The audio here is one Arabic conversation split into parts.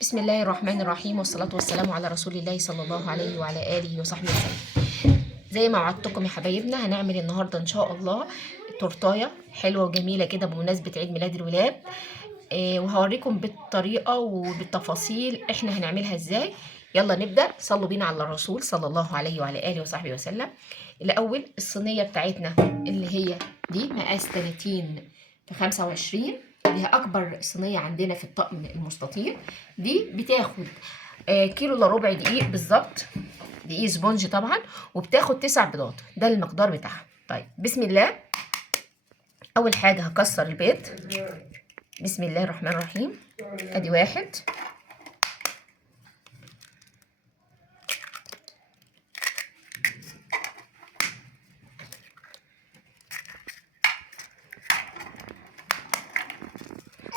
بسم الله الرحمن الرحيم، والصلاة والسلام على رسول الله صلى الله عليه وعلى آله وصحبه وسلم. زي ما وعدتكم يا حبايبنا، هنعمل النهاردة إن شاء الله تورتاية حلوة وجميلة كده بمناسبة عيد ميلاد الولاد. وهوريكم بالطريقة وبالتفاصيل احنا هنعملها ازاي. يلا نبدأ. صلوا بينا على الرسول صلى الله عليه وعلى آله وصحبه وسلم. الأول الصينية بتاعتنا اللي هي دي مقاس 30 في 25، دي أكبر صينية عندنا في الطقم المستطيل. دي بتاخد كيلو إلا ربع دقيق بالظبط، دقيق سبونج طبعا، وبتاخد 9 بيضات، ده المقدار بتاعها. طيب بسم الله. أول حاجة هكسر البيض. بسم الله الرحمن الرحيم. ادي واحد،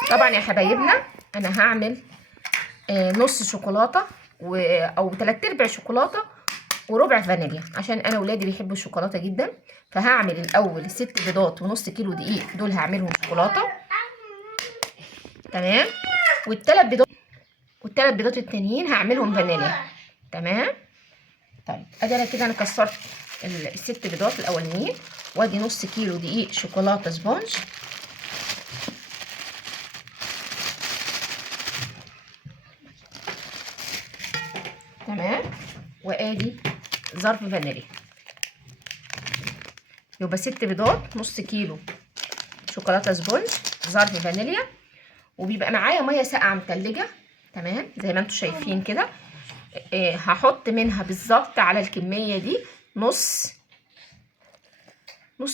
طبعا يا حبايبنا انا هعمل نص شوكولاته او 3/4 شوكولاته وربع فانيليا، عشان انا ولادي بيحبوا الشوكولاته جدا. فهعمل الاول 6 بيضات ونص كيلو دقيق، دول هعملهم شوكولاته تمام، والثلاث بيضات التانيين هعملهم فانيليا تمام. طيب ادي انا كسرت الست بيضات الاولانيين، وادي نص كيلو دقيق شوكولاته سبونج تمام، وادي ظرف فانيليا. يبقى 6 بيضات، نص كيلو شوكولاته سبونج، ظرف فانيليا، وبيبقى معايا ميه ساقعه متلجه تمام زي ما انتم شايفين كده. هحط منها بالظبط على الكميه دي نص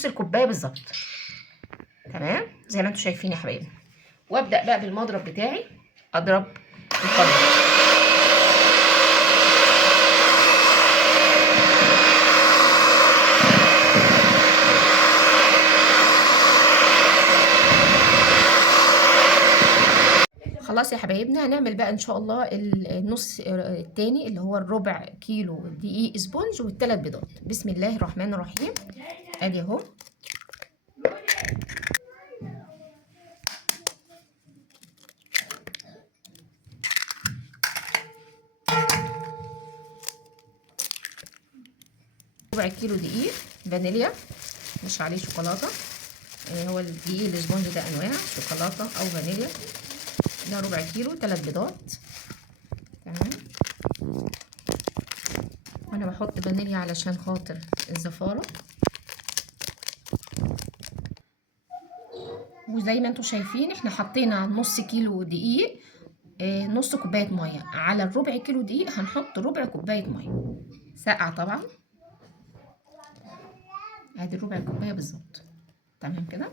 الكوبايه بالظبط تمام زي ما انتم شايفين يا حبايبي. وابدا بقى بالمضرب بتاعي اضرب الخليط. خلاص يا حبايبنا، هنعمل بقى ان شاء الله النص التاني اللي هو الربع كيلو دقيق سبونج والثلاث بيضات. بسم الله الرحمن الرحيم. ادي اهو ربع كيلو دقيق فانيليا، مش عليه شوكولاته. هو الدقيق السبونج ده انواع شوكولاته او فانيليا. ده ربع كيلو، 3 بيضات تمام. وانا بحط فانيليا علشان خاطر الزفاره. وزي ما انتم شايفين احنا حطينا نص كيلو دقيق، نص كوبايه ميه على الربع كيلو دقيق، هنحط ربع كوبايه ميه ساقعه طبعا. ادي ربع كوبايه بالظبط تمام كده.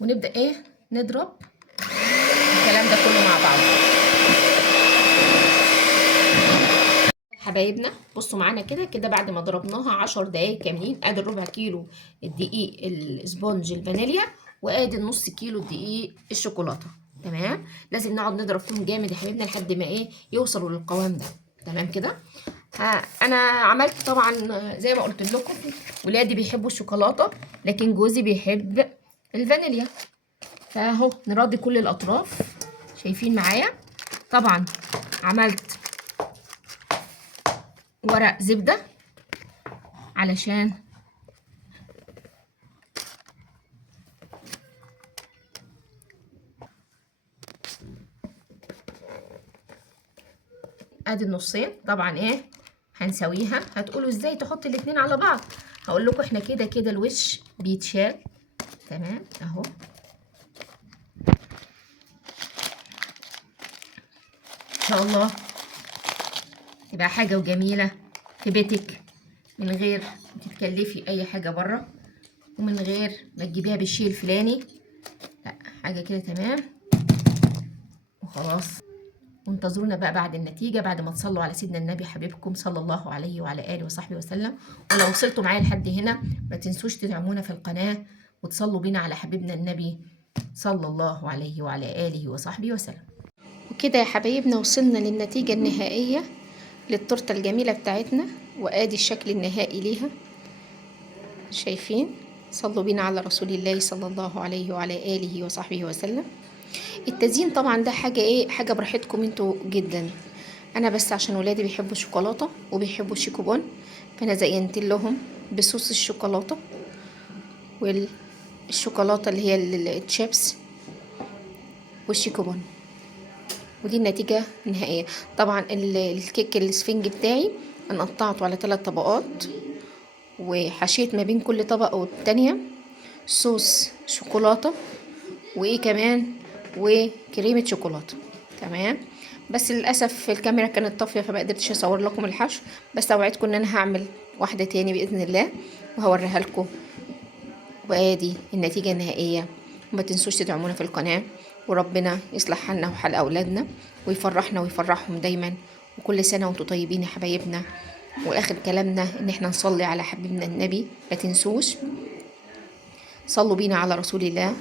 ونبدا نضرب الكلام ده كله مع بعض. حبايبنا بصوا معانا كده بعد ما ضربناها 10 دقايق كاملين، ادي الربع كيلو الدقيق السبونج الفانيليا، وادي النص كيلو الدقيق الشوكولاته تمام. لازم نقعد نضرب فيهم جامد يا حبايبنا لحد ما يوصلوا للقوام ده تمام كده. انا عملت طبعا زي ما قلت لكم، ولادي بيحبوا الشوكولاته لكن جوزي بيحب الفانيليا، فاهو نراضي كل الاطراف. شايفين معايا طبعا عملت ورق زبده علشان ادي النصين. طبعا هنسويها. هتقولوا ازاي تحط الاتنين على بعض؟ هقول لكم احنا كده الوش بيتشال تمام اهو. ان شاء الله تبقى حاجه وجميله في بيتك من غير ما تتكلفي اي حاجه بره، ومن غير ما تجيبيها بالشيء الفلاني، لا حاجه كده تمام وخلاص. وانتظرونا بقى بعد النتيجه، بعد ما تصلوا على سيدنا النبي حبيبكم صلى الله عليه وعلى اله وصحبه وسلم. ولو وصلتوا معايا لحد هنا ما تنسوش تدعمونا في القناه وتصلوا بينا على حبيبنا النبي صلى الله عليه وعلى اله وصحبه وسلم. وكده يا حبايبنا وصلنا للنتيجه النهائيه للتورته الجميله بتاعتنا، وادي الشكل النهائي ليها. شايفين؟ صلوا بينا على رسول الله صلى الله عليه وعلى آله وصحبه وسلم. التزيين طبعا ده حاجه ايه، حاجه براحتكم انتوا جدا. انا بس عشان ولادي بيحبوا الشوكولاته وبيحبوا الشيكوبون، فانا زينت لهم بصوص الشوكولاته والشوكولاته اللي هي الشيبس والشيكوبون. ودي النتيجه النهائيه. طبعا الكيك الاسفنج بتاعي انا قطعته على 3 طبقات، وحشيت ما بين كل طبقه والتانيه صوص شوكولاته وايه كمان وكريمه شوكولاته. تمام. بس للاسف الكاميرا كانت طافيه فما قدرتش اصور لكم الحشو، بس اوعدكم ان انا هعمل واحده تاني باذن الله وهوريها لكم. وادي النتيجه النهائيه. وما تنسوش تدعمونا في القناه، وربنا يصلح حالنا وحال اولادنا ويفرحنا ويفرحهم دايما. وكل سنه وانتم طيبين يا حبايبنا. واخر كلامنا ان احنا نصلي على حبيبنا النبي، ما تنسوش صلوا بينا على رسول الله.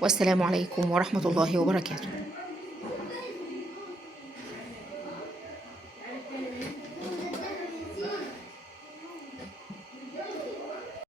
والسلام عليكم ورحمه الله وبركاته.